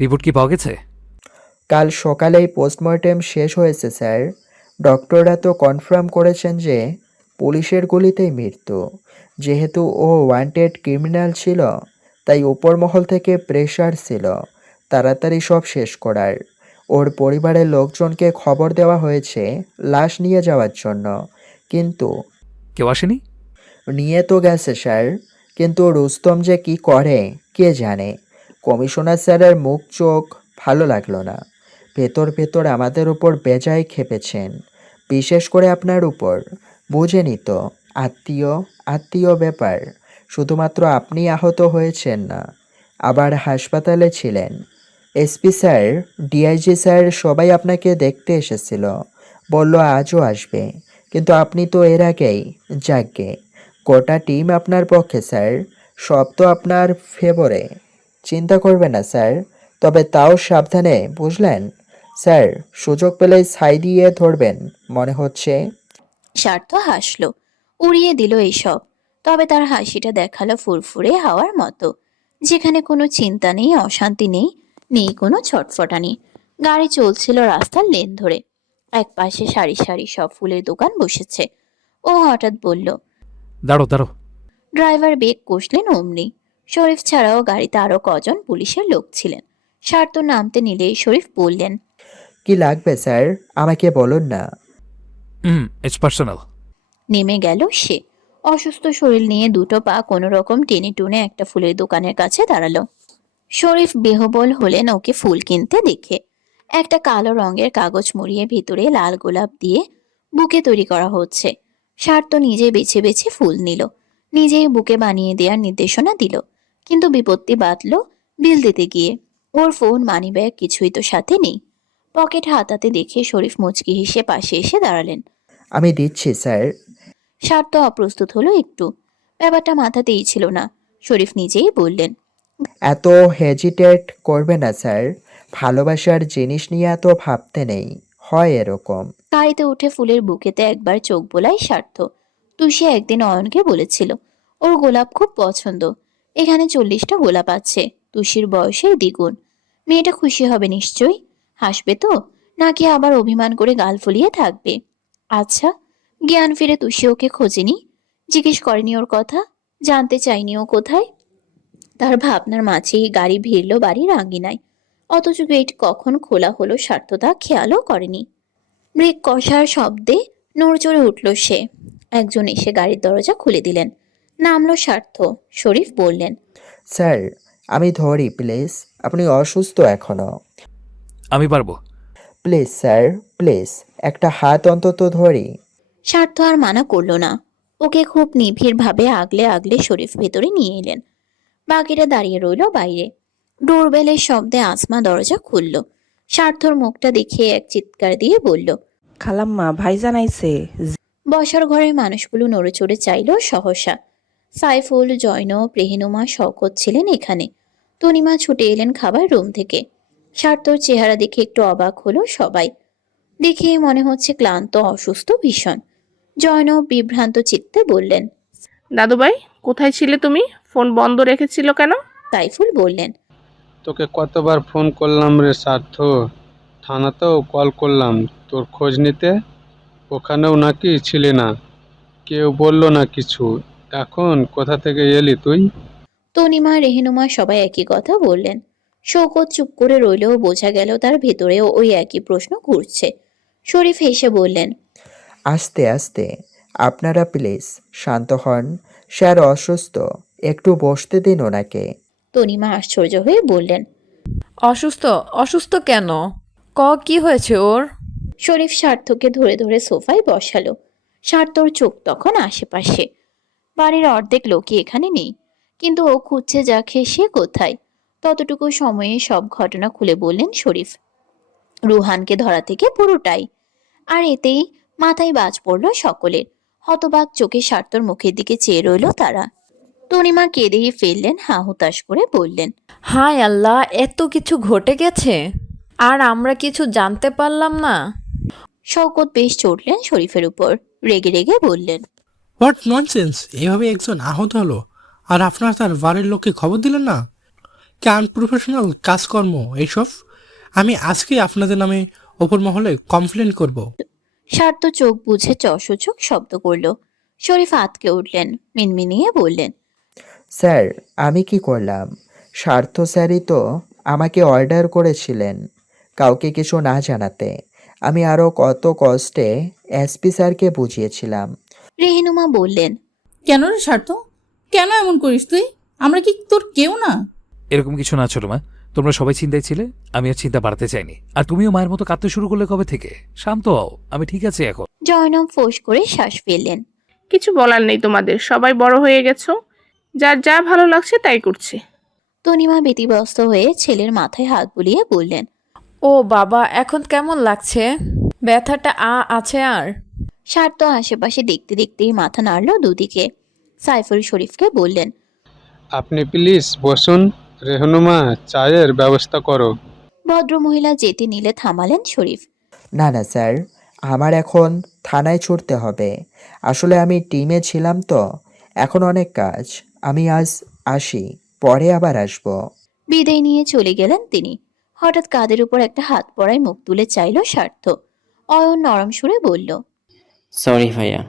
Report কি পাওয়া গেছে? কাল সকালেই পোস্টমর্টেম শেষ হয়েছে স্যার। ডক্টররা তো কনফার্ম করেছেন যে পুলিশের গুলিতেই মৃত্যু। যেহেতু ও ওয়ান্টেড ক্রিমিনাল ছিল, তাই উপর মহল থেকে প্রেশার ছিল তাড়াতাড়ি সব শেষ করার। ওর পরিবারের লোকজনকে খবর দেওয়া হয়েছে লাশ নিয়ে যাওয়ার জন্য, কিন্তু কেউ আসেনি? নিয়ে তো গেছে স্যার, কিন্তু রুস্তম যে কি করে কে জানে। কমিশনার স্যারের মুখ চোখ ভালো লাগলো না। ভেতর ভেতর আমাদের উপর বেজায় খেপেছেন, বিশেষ করে আপনার উপর। বুঝেনি তো, আত্মীয় আত্মীয় ব্যাপার। শুধুমাত্র আপনি আহত হয়েছেন না, আবার হাসপাতালে ছিলেন। এসপি স্যার, ডিআইজি স্যার সবাই আপনাকে দেখতে এসেছিল, বলল আজও আসবে, কিন্তু আপনি তো এর আগেই। যাকগে, গোটা টিম আপনার পক্ষে স্যার, সব তো আপনার ফেভরে। চিন্তা করবেন না স্যার, তবে তাও সাবধানে, বুঝলেন স্যার? সুযোগ পেলেই ছাই দিয়ে ধরবেন মনে হচ্ছে। স্বার্থ হাসল, উড়িয়ে দিল এইসব। তবে তার হাসিটা দেখালো ফুরফুরে হাওয়ার মতো, যেখানে কোনো চিন্তা নেই, অশান্তি নেই, নেই কোনো ছটফটানি। গাড়ি চলছিল রাস্তার লেন ধরে। এক পাশে সারি সারি সব ফুলের দোকান বসেছে। ও হঠাৎ বলল। দাঁড়ো দাঁড়ো। ড্রাইভার বেগ কষলেন অমনি। শরীফ ছাড়াও গাড়িতে আরো কজন পুলিশের লোক ছিলেন। স্বার্থ নামতে নিলেই শরীফ বললেন, কি লাগবে স্যার, আমাকে বলুন না। It's personal. নেমে গেল সে। অসুস্থ শরীর নিয়ে দুটো পা কোনো রকম টেনে টুনে একটা ফুলের দোকানের কাছে দাঁড়ালো। শরীফ বেহবল হলেন ওকে ফুল কিনতে দেখে। একটা কালো রঙের কাগজ মুড়িয়ে ভিতরে লাল গোলাপ দিয়ে বুকে তৈরি করা হচ্ছে। স্বার্থ নিজে বেছে বেছে ফুল নিল, নিজেই বুকে বানিয়ে দেওয়ার নির্দেশনা দিল। কিন্তু বিপত্তি বাঁধল বিল দিতে গিয়ে। ওর ফোন, মানিব্যাগ কিছুই তো সাথে নেই। পকেট হাতাতে দেখে শরীফ মুচকি হেসে পাশে এসে দাঁড়ালেন। আমি দিচ্ছি স্যার। স্বার্থ অপ্রস্তুত হলো একটু। ব্যাপারটা মাথাতেই ছিল না। শরীফ নিজেই বললেন, এত হেজিটেট করবে না স্যার, ভালোবাসার জিনিস নিয়ে এত ভাবতে নেই, হয় এরকম। গাড়িতে উঠে ফুলের বুকেতে একবার চোখ বোলাই স্বার্থ। তুষি একদিন অয়নকে বলেছিল ওর গোলাপ খুব পছন্দ। এখানে 40টা গোলাপ আছে, তুষির বয়সের দ্বিগুণ। মেয়েটা খুশি হবে নিশ্চয়ই। হাসবে তো, নাকি আবার অভিমান করে গাল ফুলিয়ে থাকবে? আচ্ছা, জ্ঞান ফিরে তুষি ওকে খোঁজেনি, জিজ্ঞেস করেনি ওর কথা, জানতে চাইনি ও কোথায়। তার ভাবনার মাঝেই গাড়ি ভিড়ল বাড়ির আঙিনায়। অথচ গেট কখন খোলা হলো স্বার্থ তা খেয়ালও করেনি। ব্রেক কষার শব্দে নড়চড়ে উঠল সে। একজন এসে গাড়ির দরজা খুলে দিলেন। নামলো স্বার্থ। শরীফ বললেন, স্যার, আমি ধরি প্লিজ, আপনি অসুস্থ এখনো। আমি পারবো। প্লিজ স্যার, প্লিজ একটা হাত অন্তত ধরি। স্বার্থ আর মানা করলো না। ওকে খুব নিবিড় ভাবে আগলে আগলে শরীফ ভেতরে নিয়ে এলেন। বাকিরা দাঁড়িয়ে রইল বাইরে। ডোরবেলের শব্দে আসমা দরজা খুলল। স্বার্থর মুখটা দেখিয়ে এক চিৎকার দিয়ে বলল, খালাম্মা, ভাইজান আইছে। বসার ঘরের মানুষগুলো নড়েচড়ে চাইল সহসা। সাইফুল, জয়নব, রেহিনুমা, শওকত ছিলেন এখানে। তনিমা ছুটে এলেন খাবার রুম থেকে। স্বার্থর চেহারা দেখে একটু অবাক হলো সবাই। দেখে মনে হচ্ছে ক্লান্ত, অসুস্থ ভীষণ। জয়নব বিভ্রান্ত চিত্তে বললেন। দাদুভাই, কোথায় ছিলে তুমি? ফোন বন্ধ রেখেছিল কেন? সাইফুল বললেন, তোকে কতবার ফোন করলাম রে সার্থ, থানাতেও কল করলাম তোর খোঁজ নিতে, ওখানেও নাকি ছিলি না, কেউ বললো না কিছু। এখন কোথা থেকে এলি তুই? তনিমা, রেহিনুমা সবাই একই কথা বললেন। শওকত চুপ করে রইলেও বোঝা গেল তার ভেতরেও ওই একই প্রশ্ন ঘুরছে। শরীফ হেসে বললেন, আস্তে আস্তে, আপনারা প্লিজ শান্ত হন। স্যার অসুস্থ, একটু বসতে দিন ওনাকে। তনিমা আশ্চর্য হয়ে বললেন। অসুস্থ? অসুস্থ কেন? কি হয়েছে ওর? শরীফ স্বার্থকে ধরে ধরে সোফায় বসালো। স্বার্থর চোখ তখন আশেপাশে। বাড়ির অর্ধেক লোকই এখানে নেই, কিন্তু ও খুঁজছে যাকে সে কোথায়। ততটুকু সময়ে সব ঘটনা খুলে বললেন শরীফ। রুহানকে ধরা থেকে পুরোটাই। আর এতেই মাথায় বাজ পড়ল সকলের। হতবাক চোখে স্বার্থর মুখের দিকে চেয়ে রইল তারা। তনিমা কেঁদেই ফেললেন, হা হুতাশ করে বললেন, হায় আল্লাহ, এত কিছু ঘটে গেছে আর আমরা কিছু জানতে পারলাম না। শওকত বেশ চড়লেন শরীফের উপর। রেগে রেগে বললেন, হোয়াট ননসেন্স! এভাবে একজন আহত হলো আর আপনারা তার বাড়ির লোককে খবর দিলেন না? কি আনপ্রফেশনাল কাজকর্ম এইসব! আমি আজকেই আপনাদের নামে ওপর মহলে কমপ্লেন করব। স্বার্থ চোখ বুঝে চসূচক শব্দ করল। শরীফ আঁতকে উঠলেন, মিনমিনিয়ে বললেন, স্যার, আমি কি করলাম? স্বার্থ স্যারই তো আমাকে অর্ডার করেছিলেন কাউকে কিছু না জানাতে। আমি আরও কত কষ্টে এসপি স্যারকে বুঝিয়েছিলাম। রেহেনুমা বললেন, কেন রে স্বার্থ? কেন এমন করিস তুই? আমরা কি তোর কেউ না? এরকম কিছু না ছোট মা, তোমরা সবাই চিন্তায় ছিলে, আমি আর চিন্তা বাড়াতে চাইনি। আর তুমিও মায়ের মতো কাঁদতে শুরু করলে কবে থেকে? শান্ত হও, আমি ঠিক আছি এখন। জয়নব ফোঁস করে শ্বাস ফেললেন। কিছু বলার নেই তোমাদের, সবাই বড় হয়ে গেছো, যার যা ভালো লাগছে তাই করছে। তনিমা ব্যতিব্যস্ত হয়ে ছেলের মাথায় হাত বুলিয়ে বললেন, ও বাবা, এখন কেমন লাগছে? ব্যথাটা আছে আর? স্বার্থ আশেপাশে দেখতে দেখতেই মাথা নাড়ল দুদিকে। সাইফুল শরীফকে বললেন, আপনি প্লিজ বসুন। রেহনুমা, চায়ের ব্যবস্থা করো। ভদ্রমহিলা যেতে নিলে থামালেন শরীফ। না না স্যার, আমার এখন থানায় ছুটতে হবে। আসলে আমি টিমে ছিলাম তো, এখন অনেক কাজ। আমি আজ আসি, পরে আবার আসবো। বিদায় নিয়ে চলে গেলেন তিনি। হঠাৎ কাঁধের উপর একটা হাত পড়ায় মুখ তুলে চাইল স্বার্থ। অয়ন নরম সুরে বলল, সরি ভাইয়া।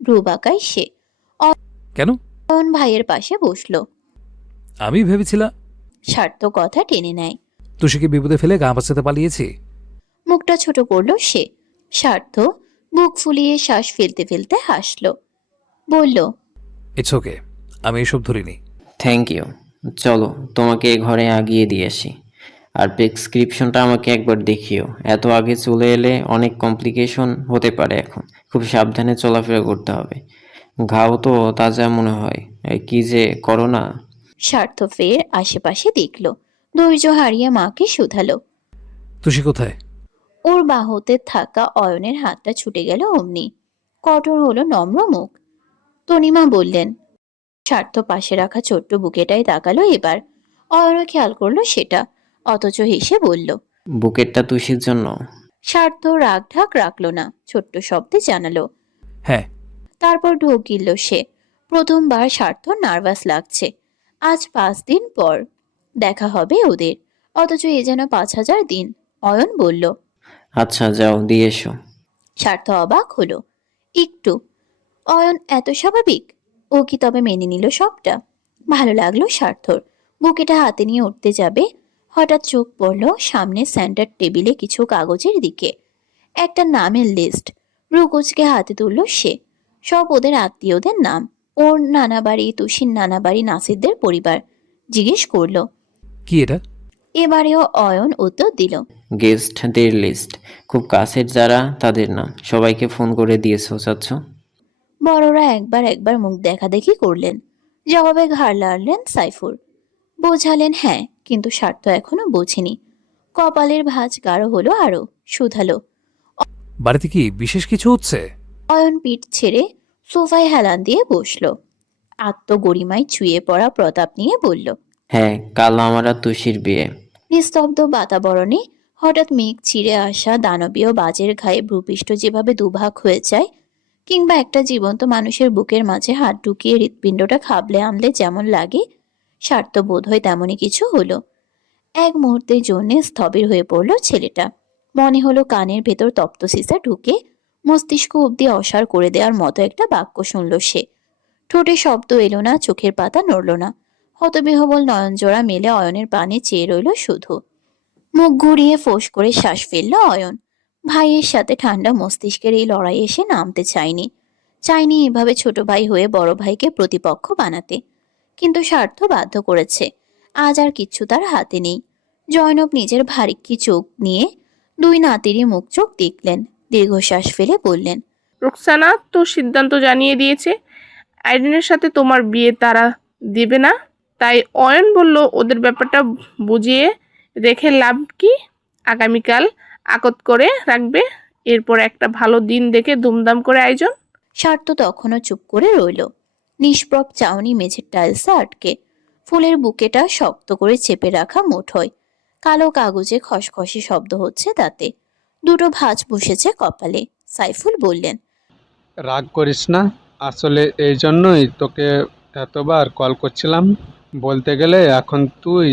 ভ্রু বাঁকায় সে। কেন? অয়ন ভাইয়ের পাশে বসলো। আমি ভেবেছিলাম স্বার্থ কথা টেনে নেয়। তুষিকে বিপদে ফেলে গা বাঁচাতে পালিয়েছি। মুখটা ছোট করলো সে। স্বার্থ বুক ফুলিয়ে শ্বাস ফেলতে ফেলতে হাসলো। বলল, ইটস ওকে, আমি এসব ধরিনি। Thank you. চলো তোমাকে ঘরে আগিয়ে দিয়ে আসি। আর প্রেসক্রিপশনটা আমাকে একবার দেখিও। এত আগে চলে এলে অনেক কমপ্লিকেশন হতে পারে, এখন খুব সাবধানে চলাফেরা করতে হবে। ঘাও তো তাজা মনে হয়, কি যে করো না। স্বার্থ ফের আশেপাশে দেখলো। ধৈর্য হারিয়ে মাকে শুধালো। তুষি কোথায়? ওর বাহুতে থাকা অয়নের হাতটা ছুটে গেল অমনি। কঠোর হলো নম্র মুখ। তনিমা বললেন। স্বার্থ পাশে রাখা ছোট্ট বুকেটাই তাকালো এবার। অয়নও খেয়াল করলো সেটা, অথচ হেসে বলল। বুকেটটা তুষির জন্য? স্বার্থ রাগ ঢাক রাখলো না, ছোট্ট শব্দে জানালো। হ্যাঁ। তারপর ঢোক গিলল সে। প্রথমবার স্বার্থ নার্ভাস লাগছে। আজ 5 দিন পর দেখা হবে ওদের, অথচ এ যেন 5,000 দিন। অয়ন বলল। আচ্ছা যাও দিয়ে এসো। স্বার্থ অবাক হলো একটু। অয়ন এত স্বাভাবিক? ও কি তবে মেনে নিল সবটা? ভালো লাগলো স্বার্থর। বুকেটা হাতে নিয়ে উঠতে যাবে, হঠাৎ চোখ পড়ল সামনে সেন্টার টেবিলে কিছু কাগজের দিকে। একটা নামের লিস্ট। রুকুজকে হাতে তুলল সে। সব ওদের আত্মীয়দের নাম। ওর নানা বাড়ি, তুষির নানা বাড়ি, নাসিরদের পরিবার। জিজ্ঞেস করলো। কি এটা? এবারেও অয়ন উত্তর দিল। গেস্টদের লিস্ট, খুব কাছের যারা তাদের নাম। সবাইকে ফোন করে দিয়েছো চাচ্ছ? বড়রা একবার একবার মুখ দেখাদেখি করলেন। জবাবে ঘাড় লাড়লেন সাইফুর। বোঝালেন হ্যাঁ, কিন্তু স্বার্থ এখনো বোঝেনি। কপালের ভাঁজ গাঢ় হলো আরো, শুধালো। বাড়িতে কি বিশেষ কিছু হচ্ছে? অয়ন পিঠ ছেড়ে সোফায় হেলান দিয়ে বসলো। আত্মগরিমায় চুয়ে পড়া প্রতাপ নিয়ে বলল। হ্যাঁ, কাল আমার আর তুষির বিয়ে। নিস্তব্ধ বাতাবরণে হঠাৎ মেঘ ছিঁড়ে আসা দানবীয় বাজের ঘায়ে ভূপৃষ্ঠ যেভাবে দুভাগ হয়ে যায়, কিংবা একটা জীবন্ত মানুষের বুকের মাঝে হাত ঢুকিয়ে হৃৎপিণ্ডটা খাবলে আনলে যেমন লাগে, স্বার্থ বোধ হয় তেমনই কিছু হলো। এক মুহূর্তের জন্য স্থবির হয়ে পড়ল ছেলেটা। মনে হলো কানের ভেতর তপ্ত সিসা ঢুকে মস্তিষ্ক অব্দি অসাড় করে দেওয়ার মতো একটা বাক্য শুনল সে। ঠোঁটে শব্দ এলো না, চোখের পাতা নড়ল না। হতবিহবল নয়নজোড়া মেলে অয়নের পানে চেয়ে রইল শুধু। মুখ ঘুরিয়ে ফোঁস করে শ্বাস ফেলল অয়ন। ভাইয়ের সাথে ঠান্ডা মস্তিষ্কের এই লড়াই এসে নামতে চায়নি এভাবে ছোট ভাই হয়ে বড় ভাইকে প্রতিপক্ষ বানাতে। কিন্তু স্বার্থ বাধ্য করেছে। আজ আর কিচ্ছু তার হাতে নেই। জয়নব নিজের ভারিক্কি চোখ নিয়ে দুই নাতিরই মুখ চোখ দেখলেন, দীর্ঘশ্বাস ফেলে বললেন। রুকসানা তো সিদ্ধান্ত জানিয়ে দিয়েছে, আইরিনের সাথে তোমার বিয়ে তারা দেবে না। তাই অয়ন বলল ওদের ব্যাপারটা বুঝিয়ে রেখে লাভ কি, আগামীকাল আকত করে রাখবে। এরপর একটা ভালো দিন দেখে ধুমধাম করে আয়োজন। স্বার্থ তখনও চুপ করে রইল, নিষ্প্রভ চাউনি মেঝের টাইলসে আটকে। ফুলের বুকেটা শক্ত করে চেপে রাখা মুঠোয়। কালো কাগজে খসখসে শব্দ হচ্ছে তাতে। দুটো ভাঁজ বসেছে কপালে। সাইফুল বললেন। রাগ করিস না, আসলে এই জন্যই তোকে এতবার কল করছিলাম। বলতে গেলে এখন তুই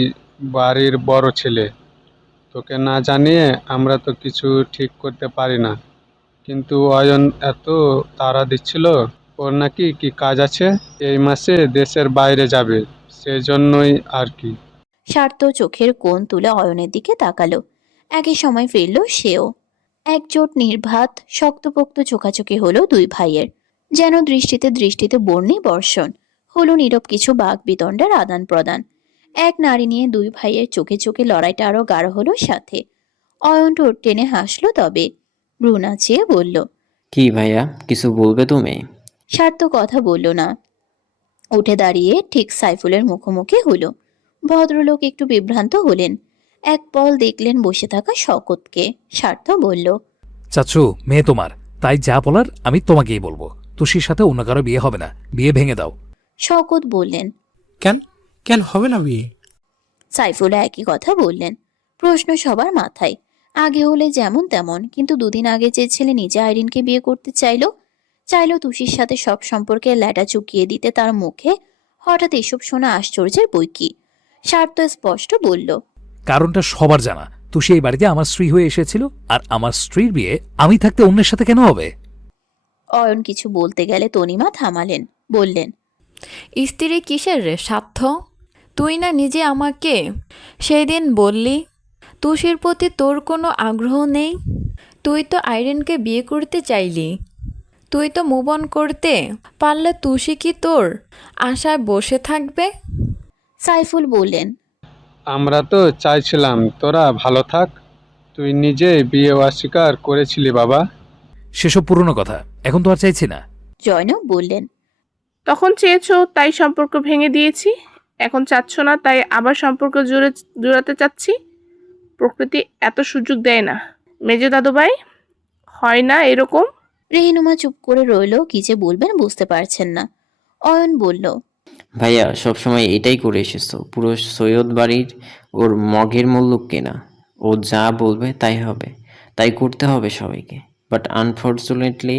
বাড়ির বড় ছেলে, তোকে না জানিয়ে আমরা তো কিছু ঠিক করতে পারি না। কিন্তু অয়ন এত তাড়া দিচ্ছিল, ওর নাকি কি কাজ আছে, এই মাসে দেশের বাইরে যাবে, সেজন্যই আর কি। স্বার্থ চোখের কোণ তুলে অয়নের দিকে তাকালো। একই সময় ফিরল সেও। একজোট নির্বাত শক্তপোক্ত চোখাচোখি হলো দুই ভাইয়ের। যেন দৃষ্টিতে দৃষ্টিতে বর্ণি বর্ষণ। হলো নীরব কিছু বাক বিতণ্ডার আদান প্রদান। এক নারী নিয়ে দুই ভাইয়ের চোখে চোখে লড়াইটা আরো গাঢ় হলো সাথে। অয়ন ঠোঁট টেনে হাসলো, তবে ভ্রু নাচিয়ে বলল। কি ভাইয়া, কিছু বলবে তুমি? স্বার্থ কথা বলল না। উঠে দাঁড়িয়ে ঠিক সাইফুলের মুখোমুখি হলো। ভদ্রলোক একটু বিভ্রান্ত হলেন। এক পল দেখলেন বসে থাকা শওকতকে। স্বার্থ বলল। চাচু, মেয়ে তোমার, তাই যা বলার আমি তোমাকেই বলবো। তুষির সাথে অন্য কারো বিয়ে হবে না, বিয়ে ভেঙে দাও। শওকত বললেন। কেন কেন হবে না বিয়ে? সাইফুল একই কথা বললেন। প্রশ্ন সবার মাথায়। আগে হলে যেমন তেমন, কিন্তু দুদিন আগে যে ছেলে নিজে আইরিনকে বিয়ে করতে চাইলো তুষির সাথে সব সম্পর্কে ল্যাটা চুকিয়ে দিতে, তার মুখে হঠাৎ এসব শোনা আশ্চর্যের বই কি। স্বার্থ স্পষ্ট বলল। কারণটা সবার জানা, তুষি এই বাড়িতে আমার স্ত্রী হয়ে এসেছিল, আর আমার স্ত্রীর বিয়ে আমি থাকতে অন্যের সাথে কেন হবে? অয়ন কিছু বলতে গেলে তনিমা থামালেন, বললেন। স্ত্রী কিসের রে স্বার্থ? তুই না নিজে আমাকে সেই দিন বললি তুষির প্রতি তোর কোনো আগ্রহ নেই। তুই তো আইরিনকে বিয়ে করতে চাইলি। তুই তো মুভ অন করতে পারলে তুষি কি তোর আশায় বসে থাকবে? সাইফুল বললেন। আমরা তো চাইছিলাম তোরা ভালো থাক, তুই নিজে বিয়ে অস্বীকার করেছিলি বাবা। সেসব পুরনো কথা, এখন তো আর চাইছি না। জয়নব বললেন। তখন চেয়েছো তাই সম্পর্ক ভেঙে দিয়েছি, এখন চাচ্ছ না তাই আবার সম্পর্ক জোড়াতে চাচ্ছি। প্রকৃতি এত সুযোগ দেয় না মেজো দাদুভাই, হয় না এরকম? রেহিনুমা চুপ করে রইল, কি যে বলবেন বুঝতে পারছেন না। অয়ন বলল। ভাইয়া সবসময় এটাই করে এসেছো, পুরো সৈয়দ বাড়ির ওর মগের মূল্য কেনা। ও যা বলবে তাই হবে, তাই করতে হবে সবাইকে। বাট আনফর্চুনেটলি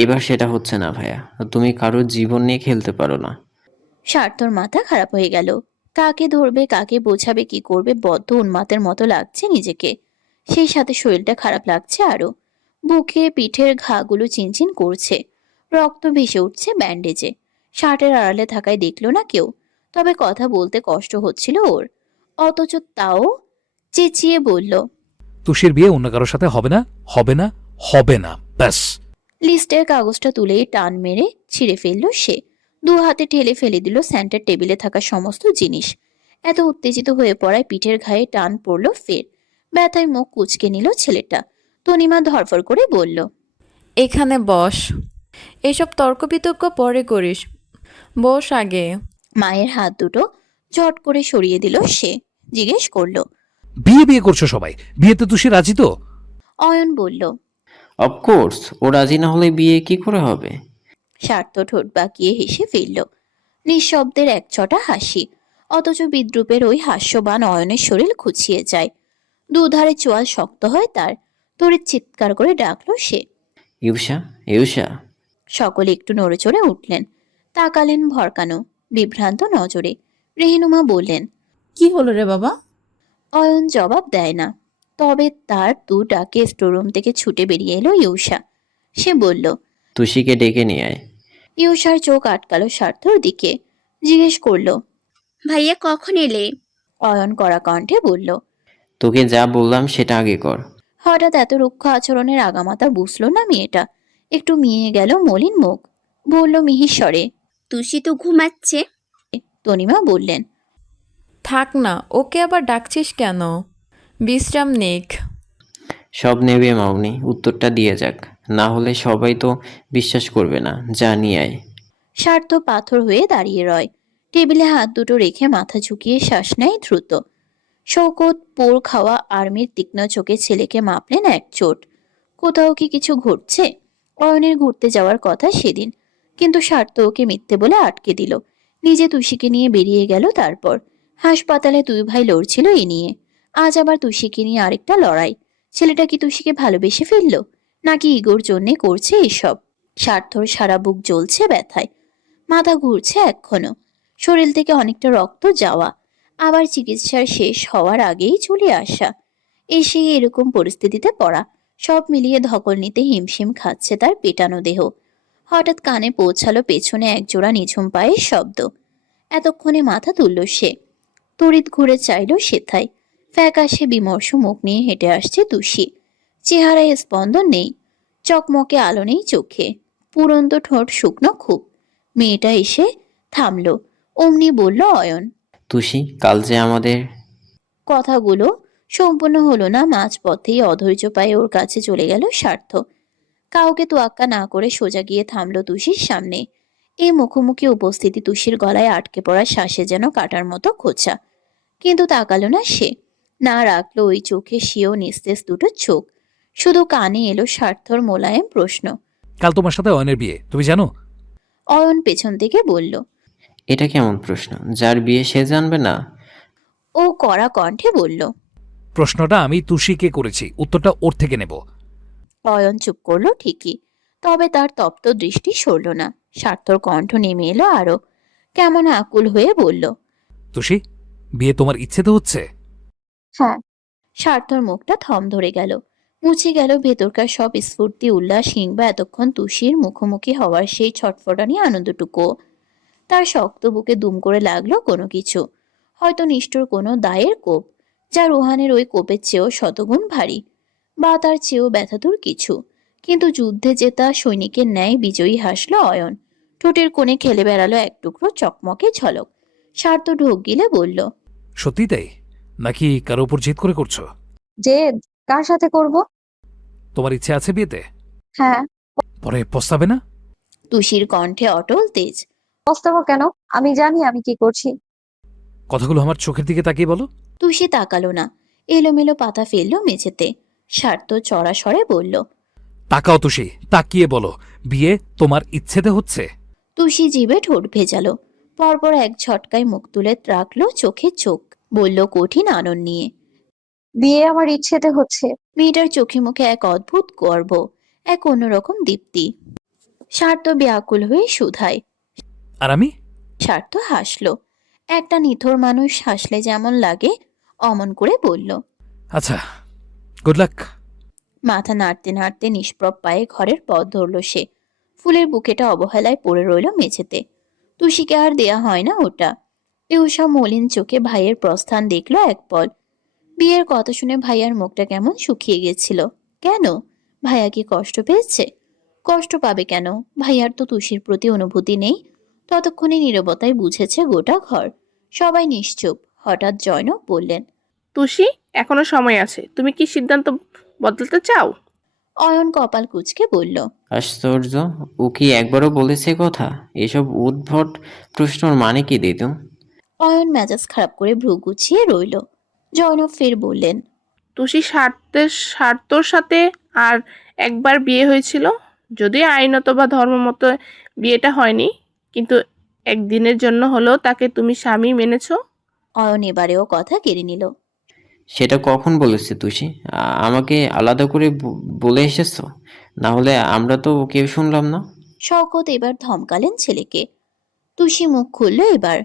এবার সেটা হচ্ছে না ভাইয়া। তুমি কারোর জীবন নিয়ে খেলতে পারো না। স্বার্থর মাথা খারাপ হয়ে গেল। কাকে ধরবে, কাকে বোঝাবে, কি করবে, বদ্ধ উন্মাতের মতো লাগছে নিজেকে। সেই সাথে শরীরটা খারাপ লাগছে আরো। বুকে পিঠের ঘাগুলো চিনচিন করছে। রক্ত ভেসে উঠছে ব্যান্ডেজে। শার্টের আড়ালে থাকায় দেখলো না কেউ, তবে কথা বলতে কষ্ট হচ্ছিল ওর। অথচ তাও চেঁচিয়ে বলল। তুষির বিয়ে অন্য কারোর সাথে হবে না, হবে না, হবে না, ব্যাস। লিস্টের কাগজটা তুলেই টান মেরে ছিঁড়ে ফেলল সে। দু হাতে ঠেলে ফেলে দিল সেন্টার টেবিলে থাকা সমস্ত জিনিস। এত উত্তেজিত হয়ে পড়ায় পিঠের ঘায়ে টান পড়ল ফের। ব্যথায় মুখ কুঁচকে নিল ছেলেটা। তনিমা ধরফর করে বলল। এখানে বস, এসব তর্ক বিতর্ক পরে করিস, বস আগে। মায়ের হাত দুটো ঝট করে সরিয়ে দিল সে। জিজ্ঞেস করলো। বিয়ে বিয়ে করছো সবাই, বিয়েতে তুষি রাজি তো? অয়ন বলল। অফকোর্স, ও রাজি না হলে বিয়ে কি করে হবে? স্বার্থ ঠোঁট বাঁকিয়ে হেসে ফেলল। নিঃশব্দের একছটা হাসি, অথচ বিদ্রুপের ওই হাস্যবান অয়নের শরীর খুঁচিয়ে যায়। দুধারে চোয়াল শক্ত হয় তার। তড়িৎ চিৎকার করে ডাকলো সে। ইউষা, ইউষা। সকলে একটু নড়েচড়ে উঠলেন, তাকালেন ভরকানো বিভ্রান্ত নজরে। রেহিনুমা বললেন। কি হলো রে বাবা? অয়ন জবাব দেয় না, তবে তার দু ডাকে স্টোররুম থেকে ছুটে বেরিয়ে এলো ইউষা। সে বলল। তুষিকে ডেকে নিয়ে আয়। ইউষার চোখ আটকালো স্বার্থর দিকে। জিজ্ঞেস করলো। ভাইয়া কখন এলে? অয়ন কড়া কণ্ঠে বলল। তোকে যা বললাম সেটা আগে কর। হঠাৎ এত রুক্ষ আচরণের আগামাতা বুঝলো না মেয়েটা। একটু মিয়ে গেল মলিন মুখ। বলল মিহির স্বরে। তুষি তো ঘুমাচ্ছে। তনিমা বললেন। থাক না, ওকে আবার ডাকছিস কেন? বিশ্রাম নিক। সব নেবে মাউনি, উত্তরটা দিয়ে যাক, না হলে সবাই তো বিশ্বাস করবে না। যা নিয়ে আয়। স্বার্থ পাথর হয়ে দাঁড়িয়ে রয়। টেবিলে হাত দুটো রেখে মাথা ঝুঁকিয়ে শ্বাস নেয় দ্রুত। শৌকত পোড় খাওয়া আর্মির তীক্ষ্ণ চোখে ছেলেকে মাপলেন এক চোট। কোথাও কি কিছু ঘটছে? অয়নের ঘুরতে যাওয়ার কথা সেদিন, কিন্তু স্বার্থ ওকে মিথ্যে বলে আটকে দিল। নিজে তুষিকে নিয়ে বেরিয়ে গেল। তারপর হাসপাতালে দুই ভাই লড়ছিল এ নিয়ে। আজ আবার তুষিকে নিয়ে আরেকটা লড়াই। ছেলেটা কি তুষিকে ভালোবেসে ফেলল, নাকি ইগোর জন্যে করছে এসব? স্বার্থর সারা বুক জ্বলছে ব্যথায়, মাথা ঘুরছে এক্ষণও, শরীর থেকে অনেকটা রক্ত যাওয়া, আবার চিকিৎসার শেষ হওয়ার আগেই চলে আসা, এসে এরকম পরিস্থিতিতে পড়া, সব মিলিয়ে ধকল নিতে হিমশিম খাচ্ছে তার পেটানো দেহ। হঠাৎ কানে পৌঁছালো পেছনে একজোড়া নিঝুম পায়ের শব্দ। এতক্ষণে মাথা তুলল সে, তড়িৎ ঘুরে চাইল সেথায়। ফ্যাকাশে বিমর্ষ মুখ নিয়ে হেঁটে আসছে তুষি। চেহারায় স্পন্দন নেই, চকমকে আলো নেই চোখে, পুরন্ত ঠোঁট শুকনো খুব। মেয়েটা এসে থামলো, অমনি বলল অয়ন। তুষি, কাল যে আমাদের কথাগুলো সম্পূর্ণ হলো না, মাঝপথেই অধৈর্য পায়ে ওর কাছে চলে গেল স্বার্থ। কাউকে তোয়াক্কা না করে সোজা গিয়ে থামলো তুষির সামনে। এই মুখোমুখি উপস্থিতি তুষির গলায় আটকে পড়া শ্বাসে যেন কাটার মতো খোঁচা। কিন্তু তাকালো না সে, না রাখলো ওই চোখে স্বীয় নিস্তেজ দুটো চোখ। শুধু কানে এলো স্বার্থর মোলায়েম প্রশ্ন। কাল তোমার সাথে অয়নের বিয়ে, তুমি জানো? অয়ন পেছন থেকে বলল। এটা কেমন প্রশ্ন? যার বিয়ে সে জানবে না? ও কড়া কণ্ঠে বলল। প্রশ্নটা আমি তুষিকে করেছি, উত্তরটা ওর থেকে নেব। অয়ন চুপ করলো ঠিকই, তবে তার তপ্ত দৃষ্টি সরল না। স্বার্থর কণ্ঠ নেমে এলো আরো, কেমন আকুল হয়ে বলল। তুষি, বিয়ে তোমার ইচ্ছেতে হচ্ছে? হ্যাঁ। স্বার্থর মুখটা থম ধরে গেল, মুছে গেল ভেতরকার সব স্ফূর্তি উল্লাস কিংবা এতক্ষণ তুষির মুখোমুখি হওয়ার সেই ছটফটানি আনন্দটুকু। তার শক্ত বুকে দুম করে লাগলো কোনো কিছু, হয়তো নিষ্ঠুর কোনো দায়ের কোপ, যা রোহানের ওই কোপের চেয়েও শতগুণ ভারী, বা তার চেয়েও ব্যথাতুর কিছু। কিন্তু যুদ্ধে জেতা সৈনিকের ন্যায় বিজয়ী হাসল অয়ন। ঠোঁটের কোণে খেলে বেড়ালো এক টুকরো চকমকে ঝলক। স্বার্থ ঢোক গিলে বলল। সত্যি তাই, নাকি কারো উপর জেদ করে করছো? জেদ? কার সাথে করব? তোমার ইচ্ছে আছে বিয়েতে? হ্যাঁ। পরে পস্তাবে না? তুষির কণ্ঠে অটল তেজ। পস্তাবো কেন? আমি জানি আমি কি করছি। কথাগুলো আমার চোখের দিকে তাকিয়ে বলো। তুষি তাকালো না, এলোমেলো পাতা ফেললো মেঝেতে। স্বার্থ চড়া স্বরে বলল। তাকাও তুষি, তাকিয়ে বলো, বিয়ে তোমার ইচ্ছেতে হচ্ছে? তুষি জিভে ঠোঁট ভেজালো, পরপর এক ঝটকায় মুখ তুলে রাখলো চোখে চোখ, বলল কঠিন আনন্দ নিয়ে। বিয়ে আমার ইচ্ছেতে হচ্ছে। মেয়েটার চোখে মুখে এক অদ্ভুত গর্ব, এক অন্যরকম দীপ্তি। স্বার্থ ব্যাকুল হয়ে শুধায়। আর আমি? স্বার্থ হাসলো, একটা নিথর মানুষ হাসলে যেমন লাগে অমন করে বলল। আচ্ছা, গুড লাক। মাথা নাড়তে নাড়তে নিষ্প্রভ পায়ে ঘরের পথ ধরল সে। ফুলের বুকেটা অবহেলায় পড়ে রইল মেঝেতে। তুষিকে আর দেয়া হয় না ওটা। এসব মলিন চোখে ভাইয়ের প্রস্থান দেখলো এক পল। বিয়ের কথা শুনে ভাইয়ার মুখটা কেমন শুকিয়ে গেছিল। কেন? ভাইয়া কি কষ্ট পেয়েছে? কষ্ট পাবে কেন? ভাইয়ার তো তুষির প্রতি অনুভূতি নেই। ততক্ষণে নীরবতায় বুঝেছে গোটা ঘর। সবাই নিশ্চুপ। হঠাৎ জয়নব বললেন। তুষি, এখনো সময় আছে, তুমি কি সিদ্ধান্ত বদলাতে চাও? অয়ন কপাল কুঁচকে বলল। আশ্চর্য, ও কি একবারও বলেছে কথা? এসব উদ্ভট প্রশ্নর মানে কি দিতুম? অয়ন মেজাজ খারাপ করে ভ্রু গুছিয়ে রইল। জয়নব ফের বললেন। তুষি, স্বার্থর সাথে আর একবার বিয়ে হয়েছিল, যদিও আইনত বা ধর্মমত বিয়েটা হয়নি, কিন্তু একদিনের জন্য হলেও তাকে তুমি স্বামী মেনেছো। অয়ন এবারেও কথা কেড়ে নিল। সেটা কখন বলেছে তুষি? আমাকে আলাদা করে বলে এসেছো? না হলে আমরা তো কেউ শুনলাম না। শওকত এবার ধমকালেন ছেলেকে। তুষি মুখ খুলল এবার,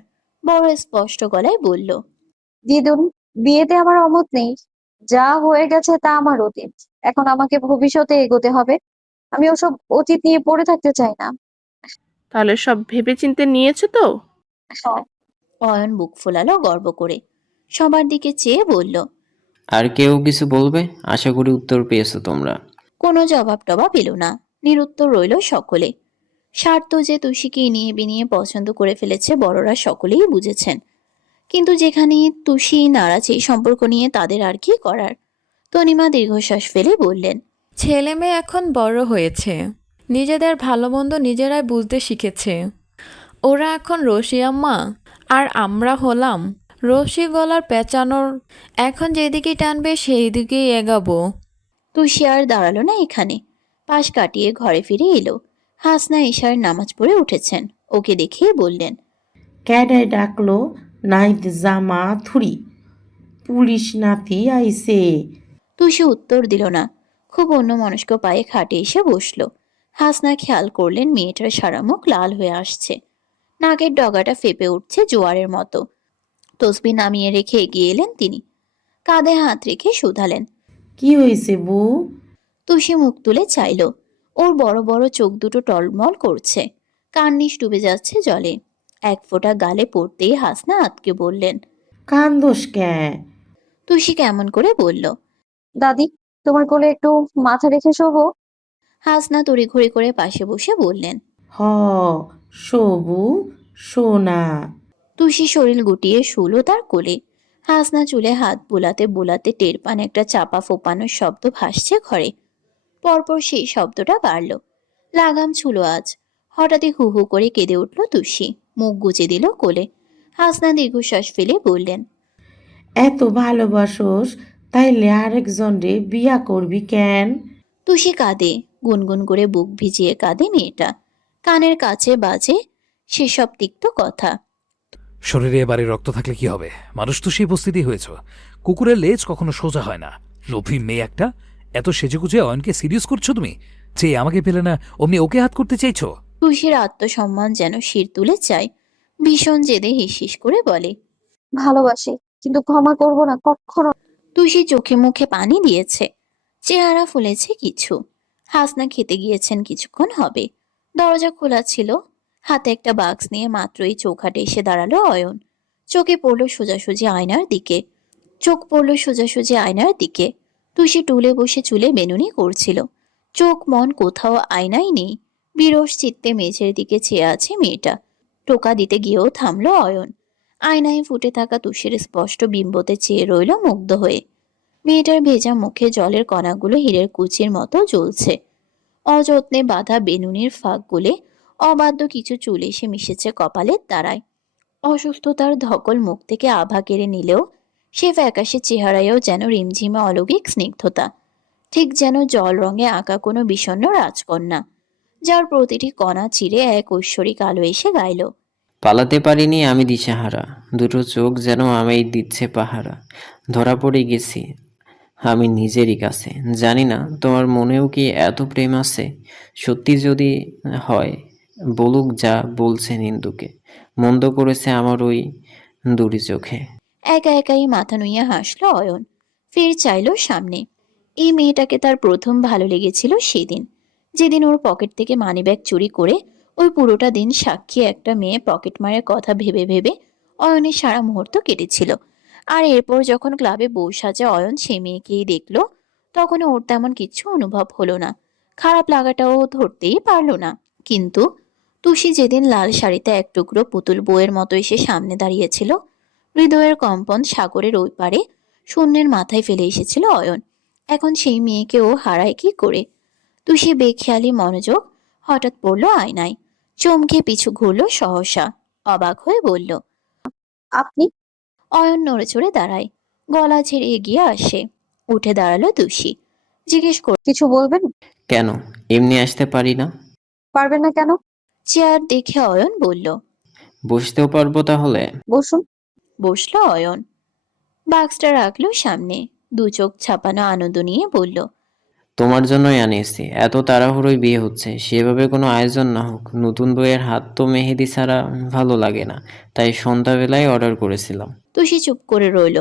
বড় স্পষ্ট গলায় বলল। দিদুন, বিয়েতে আমার অমত নেই। যা হয়ে গেছে তা আমার অতীত। এখন আমাকে ভবিষ্যতে এগোতে হবে। আমি ওসব অতীত নিয়ে পড়ে থাকতে চাই না। তাহলে সব ভেবেচিন্তে নিয়েছো তো? হ্যাঁ। অয়ন বুক ফোলালো গর্ব করে, সবার দিকে চেয়ে বলল। আর কেউ কিছু বলবে? আশা করি উত্তর পেয়েছো তোমরা। কোনো জবাব টবাব এলো না, নিরুত্তর রইল সকলে। স্বার্থ যে তুষিকে ইনিয়ে বিনিয়ে পছন্দ করে ফেলেছে বড়রা সকলেই বুঝেছেন। কিন্তু যেখানে তুষি নারাজ এই সম্পর্ক নিয়ে তাদের আর কি করার। তনিমা দীর্ঘশ্বাস ফেলে বললেন। ছেলে মেয়ে এখন বড় হয়েছে, নিজেদের ভালো মন্দ নিজেরাই বুঝতে শিখেছে। ওরা এখন রসিয়াম্মা, আর আমরা হলাম রশি গলার পেঁচানোর। এখন যেদিকে টানবে সেই দিকেই এগাবো। তুষি আর দাঁড়ালো না এখানে, পাশ কাটিয়ে ঘরে ফিরে এলো। হাসনা ঈশার নামাজ পড়ে উঠেছেন, ওকে দেখিয়ে বললেন। ক্যাডায় ডাকলো, নাইত জামা থুরি, পুলিশ নাতি আইসে। তুষি উত্তর দিল না, খুব অন্যমনস্ক পায়ে খাটে এসে বসলো। হাসনা খেয়াল করলেন মেয়েটার সারা মুখ লাল হয়ে আসছে, নাকের ডগাটা ফেপে উঠছে জোয়ারের মতো। তসবি নামিয়ে রেখে এগিয়ে এলেন তিনি, কাঁধে হাত রেখে শুধালেন। কি হয়েছে বউ? তুষি মুখ তুলে চাইল। ওর বড় বড় চোখ দুটো টলমল করছে, কার্নিশ ডুবে যাচ্ছে জলে। এক ফোঁটা গালে পড়তেই হাসনা আতকে বললেন। কান্দোস ক্যাঁ? তুষি কেমন করে বলল। দাদি, তোমার কোলে একটু মাথা রেখে শোবো? হাসনা তড়িঘড়ি করে পাশে বসে বললেন। হ, শোবু, সোনা। তুষি শরীর গুটিয়ে শুলো তার কোলে। হাসনা চুলে হাত বোলাতে বোলাতে টের পান একটা চাপা ফোপানোর শব্দ ভাসছে ঘরে। পরপর সেই শব্দটা বাড়ল। লাগাম ছুলো আজ। হঠাৎই হু হু করে কেঁদে উঠল তুষি, মুখ গুজে দিল কোলে। হাসনা দীর্ঘশ্বাস ফেলে বললেন। এত ভালোবাসোস, তাইলে আরেকজন রে বিয়া করবি কেন? তুষি কাঁদে, গুনগুন করে বুক ভিজিয়ে কাঁদে মেয়েটা। কানের কাছে বাজে সেসব তিক্ত কথা। শরীরে এবারে রক্ত থাকলে কি হবে? মানুষ তো সেই উপস্থিতি হয়েছ। কুকুরের লেজ কখনো সোজা হয় না। লোভী মেয়ে একটা। এত সেজেগুজে অয়নকে সিরিয়াস করছো তুমি? যে আমাকে পেলে না অমনি ওকে হাত করতে চাইছো? তুষির আত্মসম্মান যেন শির তুলে চায়। ভীষণ জেদে হিসহিস করে বলে। ভালোবাসি, কিন্তু ক্ষমা করবো না কখনো। তুষি চোখে মুখে পানি দিয়েছে, চেহারা ফুলেছে কিছু। হাসনা খেতে গিয়েছেন কিছুক্ষণ হবে। দরজা খোলা ছিল। হাতে একটা বাক্স নিয়ে মাত্রই চৌখাটে এসে দাঁড়ালো অয়ন। চোখে পড়ল সোজাসুজি আয়নার দিকে। চোখ পড়ল সোজাসুজি আয়নার দিকে। তুষি টুলে বসে চুলে বেনুনি করছিল। চোখ মন কোথাও আয়নাই নেই। বিরস চিত্তে মেঝের দিকে চেয়ে আছে মেয়েটা। টোকা দিতে গিয়েও থামলো অয়ন। আয়নায় ফুটে থাকা তুষির স্পষ্ট বিম্বতে চেয়ে রইল মুগ্ধ হয়ে। মেয়েটার ভেজা মুখে জলের কণাগুলো হীরের কুচির মতো জ্বলছে। অযত্নে বাঁধা বেনুনির ফাঁকগুলে অবাধ্য কিছু চুল এসে মিশেছে কপালের তারায়। অসুস্থতার ধকল মুখ থেকে আভা কেড়ে নিলেও সে ফ্যাকাশে চেহারায়ও যেন রিমঝিমা অলৌকিক স্নিগ্ধতা। ঠিক যেন জল রঙে আঁকা কোনো বিষণ্ণ রাজকন্যা, যার প্রতিটি কণা চিরে এক ঐশ্বরিক আলো এসে গাইল। পালাতে পারিনি আমি দিশাহারা, দুটো চোখ যেন আমায় দিচ্ছে পাহারা। ধরা পড়ে গেছি আমি নিজেরই কাছে। জানি না তোমার মনেও কি এত প্রেম আছে। সত্যি যদি হয় বলুক যা বলছে নিন্দুকে। মন্দ করেছে আমার ওই দুটি চোখে। একা একাই মাথা নুইয়ে হাসলো অয়ন। ফের চাইল সামনে। এই মেয়েটাকে তার প্রথম ভালো লেগেছিল সেদিন, যেদিন ওর পকেট থেকে মানিব্যাগ চুরি করে ওই পুরোটা দিন সাক্ষী একটা মেয়ে পকেট মারের কথা ভেবে ভেবে অয়নের সারা মুহূর্ত কেটেছিল। আর এরপর যখন ক্লাবে বউ সাজে অয়ন সেই মেয়েকেই দেখলো, তখন ওর তেমন কিছু অনুভব হলো না। খারাপ লাগাটাও ধরতেই পারলো না। কিন্তু তুষি যেদিন লাল শাড়িতে এক টুকরো পুতুল বউয়ের মতো এসে সামনে দাঁড়িয়েছিল, হৃদয়ের কম্পন সাগরের ওই পারে শূন্যের মাথায় ফেলে এসেছিল অয়ন। এখন সেই মেয়েকে ও হারায় কি করে? তুষি বেখেয়ালি মনোযোগ হঠাৎ পড়ল আয়নায়। চমকে পিছু ঘুরল সহসা, অবাক হয়ে বলল। আপনি? অয়ন নড়ে চড়ে দাঁড়ায়, গলা ঝেড়ে এগিয়ে আসে। উঠে দাঁড়ালো তুষি, জিজ্ঞেস করল। কিছু বলবেন? কেন এমনি আসতে পারি না? পারবেন না কেন? চেয়ার দেখে অয়ন বলল। বসতেও পারবো তাহলে? বসুন। বসলো অয়ন। বাক্সটা রাখলো সামনে, দু চোখ ছাপানো আনন্দ নিয়ে বলল। তোমার জন্যই আনিয়েছি। এত তাড়াহুড়োই বিয়ে হচ্ছে, সেভাবে কোনো আয়োজন না হোক। নতুন বইয়ের হাত তো মেহেদি ছাড়া ভালো লাগে না, তাই সন্ধ্যাবেলায় অর্ডার করেছিলাম। তুষি চুপ করে রইল।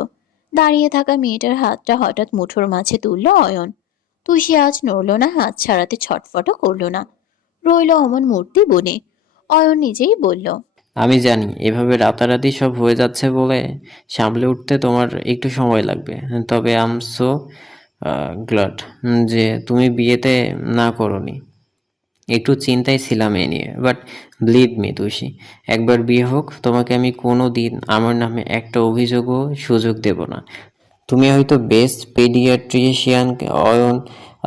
দাঁড়িয়ে থাকা মেয়েটার হাতটা হঠাৎ মুঠোর মাঝে তুলল অয়ন। তুষি আজ নড়ল না, হাত ছাড়াতে ছটফটও করল না, রইল অমন মূর্তি বনে। অয়ন নিজেই বলল। আমি জানি এভাবে রাতারাতি সব হয়ে যাচ্ছে বলে সামলে উঠতে তোমার একটু সময় লাগবে, তবে আম সো গ্লাড যে তুমি বিয়েতে না করোনি। একটু চিন্তায় ছিলাম এ নিয়ে, বাট বিলিভ মি তুষি, একবার বিয়ে হোক তোমাকে আমি কোনো দিন আমার নামে একটা অভিযোগও সুযোগ দেব না। তুমি হয়তো বেস্ট পেডিয়াট্রিশিয়ান অয়ন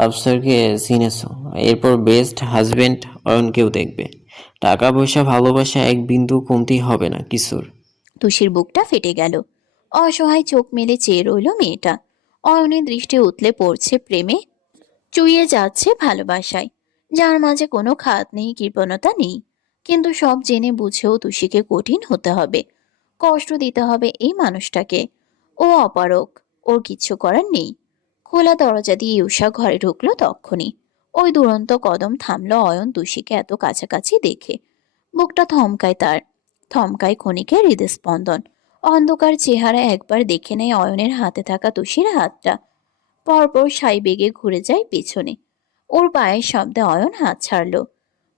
আফসারকে চিনেছো, এরপর বেস্ট হাজবেন্ড অয়নকেও দেখবে। টাকা পয়সা ভালোবাসা এক বিন্দু কমতি হবে না কিছুর। তুষির বুকটা ফেটে গেল। অসহায় চোখ মেলে চেয়ে রইল মেয়েটা। অয়নের দৃষ্টি উতলে পড়ছে প্রেমে, চুইয়ে যাচ্ছে ভালোবাসায়, যার মাঝে কোনো খাত নেই, কৃপণতা নেই। কিন্তু সব জেনে বুঝেও তুষিকে কঠিন হতে হবে, কষ্ট দিতে হবে এই মানুষটাকে। ও অপারক, ওর কিচ্ছু করার নেই। খোলা দরজা দিয়ে উষা ঘরে ঢুকলো তক্ষুনি। ওই দুরন্ত কদম থামলো অয়ন তুষিকে এত কাছাকাছি দেখে। বুকটা থমকায় তার, থমকায় ক্ষণিকের হৃদস্পন্দন। অন্ধকার চেহারা একবার দেখে নেয় অয়নের হাতে থাকা তুষির হাতটা, পরপর সাই বেগে ঘুরে যায় পিছনে। ওর পায়ের শব্দে অয়ন হাত ছাড়লো,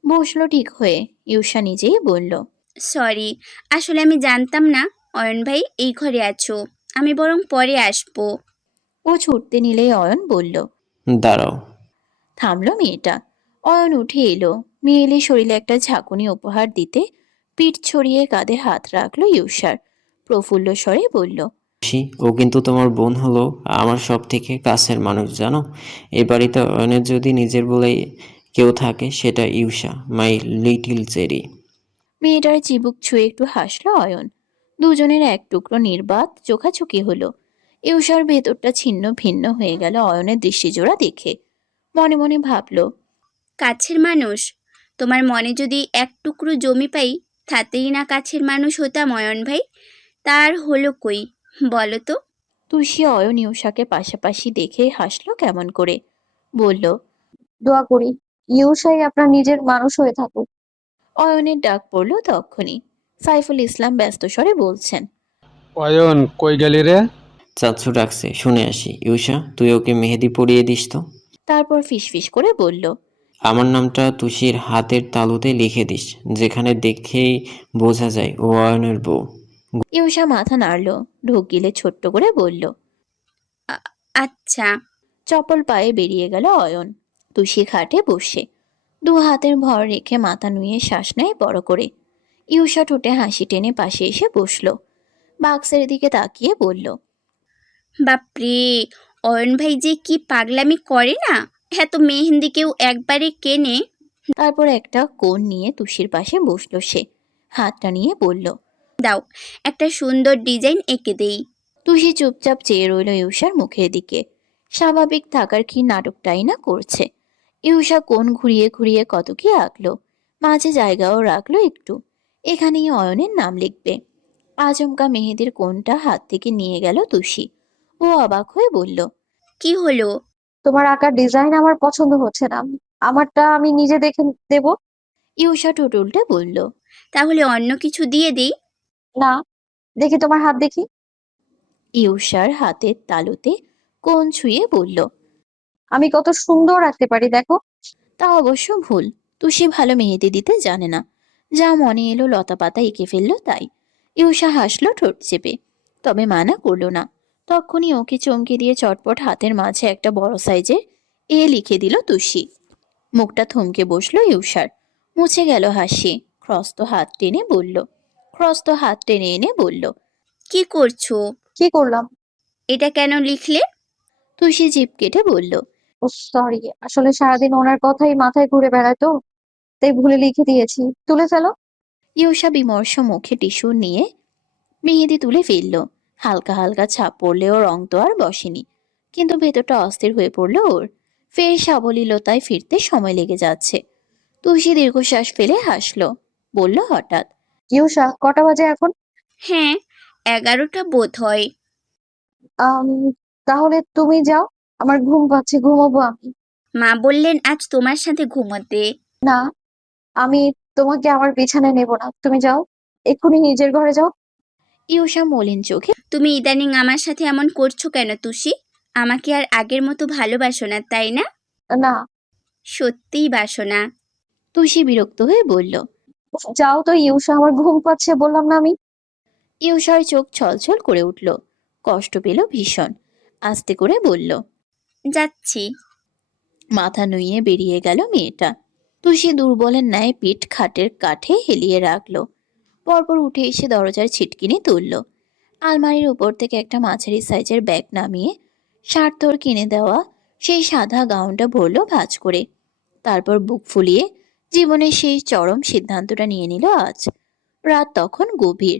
বসলো ঠিক হয়ে। ইউষা নিজেই বলল, সরি, আসলে আমি জানতাম না অয়ন ভাই এই ঘরে আছো। আমি বরং পরে আসবো। ও ছুটতে নিলেই অয়ন বলল। দাঁড়াও। থামলো মেয়েটা। অয়ন উঠে এলো। মেয়ে এলে শরীরে একটা ঝাঁকুনি উপহার দিতে পিঠ ছড়িয়ে কাঁধে হাত রাখলো ইউষার, প্রফুল্ল স্বরে বলল, ও কিন্তু তোমার বোন হলো আমার সব থেকে কাছের মানুষ, জানো? এই বাড়িতে অয়নের যদি নিজের বলে কেউ থাকে সেটা ইউষা, মাই লিটিল চেরি। মেয়েটার চিবুক ছুঁয়ে একটু হাসলো অয়ন। দুজনের এক টুকরো নির্বাত চোখাচোখি হলো। ইউষার ভেতরটা ছিন্ন ভিন্ন হয়ে গেল অয়নের দৃষ্টিজোড়া দেখে। মনে মনে ভাবলো, কাছের মানুষ? তোমার মনে যদি এক টুকরো জমি পাই, তাতেই না কাছের মানুষ হতাম অয়ন ভাই। তার হলো কই বলো তো? তুষি অয়ন ইউষাকে পাশাপাশি দেখে হাসলো কেমন করে, বলল, দোয়া করি ইউসাই আপনার নিজের মানুষ হয়ে থাকুক। অয়নের ডাক পড়ল তক্ষুনি। সাইফুল ইসলাম ব্যস্ত স্বরে বলছেন, অয়ন কই গেলি রে? চাচ্ছু ডাকছে, শুনে আসি। ইউষা, তুই ওকে মেহেদি পরিয়ে দিস তো। তারপর ফিসফিস করে বলল, আমার নামটা তুষির হাতের তালুতে লিখে দিস, যেখানে দেখেই বোঝা যায় ও অয়নের বউ। ইউষা মাথা নাড়ল, ঢোক গিলে ছোট্ট করে বলল। আচ্ছা। চপল পায়ে বেরিয়ে গেল অয়ন। তুষি খাটে বসে দু হাতের ভর রেখে মাথা নুয়ে শ্বাস নেয় বড় করে। ইউষা ঠোঁটে হাসি টেনে পাশে এসে বসলো। বাক্সের দিকে তাকিয়ে বলল, বাপরে, অয়ন ভাই যে কি পাগলামি করে না! এত মেহেন্দি কেউ একবারে কেনে? তারপর একটা কোণ নিয়ে তুষির পাশে বসলো সে, হাতটা নিয়ে বলল, দাও, একটা সুন্দর ডিজাইন এঁকে দেই। তুষি চুপচাপ চেয়ে রইল ইউষার মুখের দিকে। স্বাভাবিক থাকার কি নাটকটাই না করছে। ইউষা কোণ ঘুরিয়ে ঘুরিয়ে কত কি আঁকলো, মাঝে জায়গাও রাখলো একটু। এখানেই অয়নের নাম লিখবে। আচমকা মেহেদির কোণটা হাত থেকে নিয়ে গেল তুষি। ও অবাক হয়ে বলল, কি হলো? তোমার আঁকা ডিজাইন আমার পছন্দ হচ্ছে না, আমারটা আমি নিজে দেখে দেব। ইউষা ঠোঁট উল্টে বলল, তাহলে অন্য কিছু দিয়ে দেই। না, দেখি তোমার হাত দেখি। ইউষার হাতের তালুতে কোণ ছুঁয়ে বলল, আমি কত সুন্দর আঁকতে পারি দেখো। তা অবশ্য ভুল। তুষি ভালো মেহেদি দিতে জানে না। যা মনে এলো লতা পাতা এঁকে ফেললো তাই। ইউষা হাসলো ঠোঁট চেপে, তবে মানা করলো না। তখনই ওকে চমকে দিয়ে চটপট হাতের মাঝে একটা বড় সাইজের লিখে দিল তুষি। মুখটা থমকে বসলো ইউষার, মুছে গেল হাসি। ক্রস্ত হাত টেনে এনে বলল, কি করছো? কি করলাম? এটা কেন লিখলে? তুষি জিভ কেটে বলল, ও সরি, আসলে সারাদিন ওনার কথাই মাথায় ঘুরে বেড়ায় তো, তাই ভুলে লিখে দিয়েছি, তুলে ফেলো। ইউষা বিমর্ষ মুখে টিস্যু নিয়ে মেহেদি তুলে ফেলল। হালকা হালকা ছাপ পড়লেও রং তো আর বসেনি, কিন্তু ভেতরটা অস্থির হয়ে পড়লো ওর। ফের সাবলীলতায় ফিরতে সময় লেগে যাচ্ছে। তুষি দীর্ঘশ্বাস ফেলে হাসলো, বলল হঠাৎ, ইউষা, কটা বাজে এখন? হ্যাঁ, 11টা বোধ হয়। আম, তাহলে তুমি যাও, আমার ঘুম পাচ্ছে, ঘুমাবো আমি। মা বললেন আজ তোমার সাথে ঘুমোতে। না, আমি তোমাকে আমার বিছানায় নেব না, তুমি যাও, এক্ষুনি নিজের ঘরে যাও। ইউষা মলিন চোখে, তুমি ইদানিং আমার সাথে এমন করছো কেন তুষি? আমাকে আর আগের মতো ভালোবাসো না, তাই না? না। সত্যিই বাসো না? তুষি বিরক্ত হয়ে বলল। যাও তো ইউষা, আমার ঘুম পাচ্ছে বললাম না আমি। ইউষার চোখ ছলছল করে উঠল, কষ্ট পেল ভীষণ। আস্তে করে বলল, যাচ্ছি। মাথা নুইয়ে বেরিয়ে গেল মেয়েটা। তুষি দুর্বলের ন্যায় পিঠ খাটের কাঠে হেলিয়ে রাখলো। পরপর উঠে এসে দরজার ছিটকিনি তুলল। আলমারির উপর থেকে একটা মাঝারি সাইজের ব্যাগ নামিয়ে সার্থর কিনে দেওয়া সেই সাদা গাউনটা ভরলো ভাঁজ করে। তারপর বুক ফুলিয়ে জীবনের সেই চরম সিদ্ধান্তটা নিয়ে নিল আজ। রাত তখন গভীর,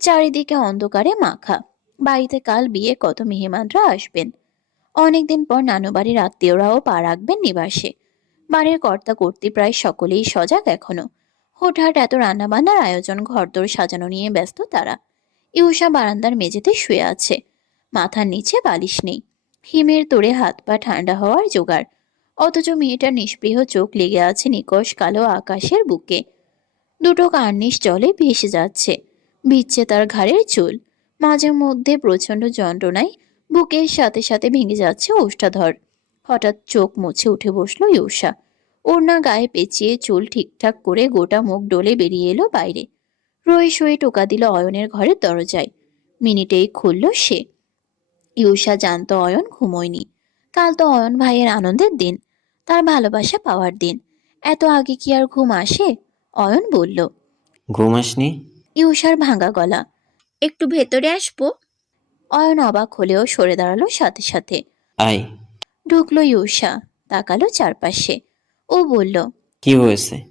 চারিদিকে অন্ধকারে মাখা। বাড়িতে কাল বিয়ে, কত মেহমানরা আসবেন। অনেকদিন পর নানু বাড়ির আত্মীয়রাও পা রাখবেন নিবাসে। বাড়ির কর্তা কর্ত্রী প্রায় সকলেই সজাগ এখনো। হুটহাট এত রান্নাবান্নার আয়োজন, ঘরদোর সাজানো নিয়ে ব্যস্ত তারা। ইউষা বারান্দার মেঝেতে শুয়ে আছে, মাথার নিচে বালিশ নেই। হিমের তোড়ে হাত পা ঠান্ডা হওয়ার জোগাড়। অথচ মেয়েটার নিষ্পৃহ চোখ লেগে আছে নিকষ কালো আকাশের বুকে। দুটো কার্নিশ জলে ভেসে যাচ্ছে, ভিজছে তার ঘাড়ের চুল। মাঝে মধ্যে প্রচন্ড যন্ত্রণায় বুকের সাথে সাথে ভেঙে যাচ্ছে ওষ্ঠাধর। হঠাৎ চোখ মুছে উঠে বসলো ইউষা। ওড়না গায়ে পেঁচিয়ে চুল ঠিকঠাক করে গোটা মুখ ডলে বেরিয়ে এলো বাইরে। রয়ে শয়ে টোকা দিল অয়নের ঘরের দরজায়। মিনিটেই খুলল সে। ইউষা জানতো অয়ন ঘুমোয়নি। কাল তো অয়ন ভাইয়ের আনন্দের দিন, তার ভালোবাসা পাওয়ার দিন। এত আগে কি আর ঘুম আসে? অয়ন বলল। ঘুম আসনি? ইউষার ভাঙা গলা। একটু ভেতরে আসবো? অয়ন অবাক হলেও সরে দাঁড়ালো সাথে সাথে। আয়। ঢুকলো ইউষা, তাকালো চারপাশে। ও বলল, কি হয়েছে?